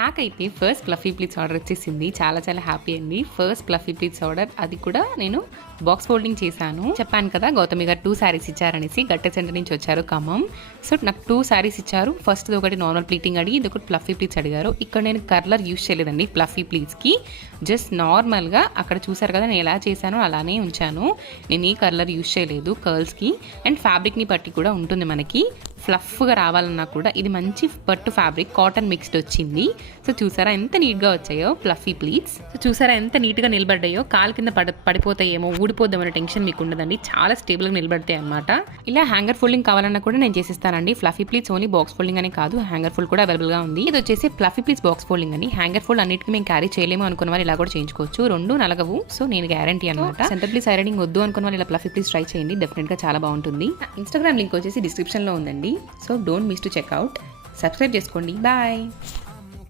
నాకైతే first fluffy pleats order వచ్చేసింది. చాలా చాలా హ్యాపీ అండి. ఫస్ట్ ఫ్లఫీ ప్లీట్స్ ఆర్డర్, అది కూడా నేను బాక్స్ ఫోల్డింగ్ చేశాను. చెప్పాను కదా గౌతమి గారు 2 శారీస్ ఇచ్చారనేసి, గట్టె సెంటర్ నుంచి వచ్చారు ఖమ్మం. సో నాకు 2 శారీస్ ఇచ్చారు. ఫస్ట్ ఒకటి నార్మల్ ప్లీటింగ్ అడిగి, ఇది ఒకటి ఫ్లఫీ ప్లీట్స్ అడిగారు. ఇక్కడ నేను కర్లర్ యూజ్ చేయలేదండి ఫ్లఫీ ప్లీట్స్కి. జస్ట్ నార్మల్గా అక్కడ చూసారు కదా నేను ఎలా చేశానో అలానే ఉంచాను. నేను ఈ కర్లర్ యూజ్ చేయలేదు కర్ల్స్కి. అండ్ ఫ్యాబ్రిక్ని బట్టి కూడా ఉంటుంది మనకి. ఫ్లఫ్గా రావాలన్నా కూడా ఇది మంచి పట్టు ఫ్యాబ్రిక్, కాటన్ మిక్స్డ్ వచ్చింది. సో చూసారా ఎంత నీట్గా వచ్చాయో ఫ్లఫీ ప్లీట్స్. సో చూసారా ఎంత నీట్గా నిలబడ్డాయో. కాలు కింద పడిపోతాయేమో, ఊడిపోద్దామనే టెన్షన్ మీకు ఉండదండి. చాలా స్టేబుల్గా నిలబడతాయి అనమాట. ఇలా హ్యాంగర్ ఫోల్డింగ్ కావాలన్నా కూడా నేను చేసిస్తానండి. Fluffy pleats only box folding అనే కాదు, హ్యాంగర్ ఫోల్డ్ కూడా అవైలబుల్గా ఉంది. ఇది వచ్చేసి ఫ్లఫీ ప్లీట్స్ బాక్స్ ఫోల్డింగ్ అని. హ్యాంగర్ ఫోల్డ్ అన్నిటికీ మేము క్యారీ చేయలేము అనుకున్న వాళ్ళు ఇలా కూడా చేయించుకోవచ్చు. 2 నలగవు. సో నేను గ్యారంటీ అనమాట. సెంటర్ ప్లీస్ ఐరనింగ్ వద్దు అనుకున్న వాళ్ళు ఇలా ఫ్లఫీ ప్లీట్స్ ట్రై చేయండి. డెఫినెట్గా చాలా బాగుంటుంది. ఇన్స్టాగ్రామ్ లింక్ వచ్చేసి డిస్క్రిప్షన్లో ఉందండి. So don't miss to check out. Subscribe చేసుకోండి. బాయ్.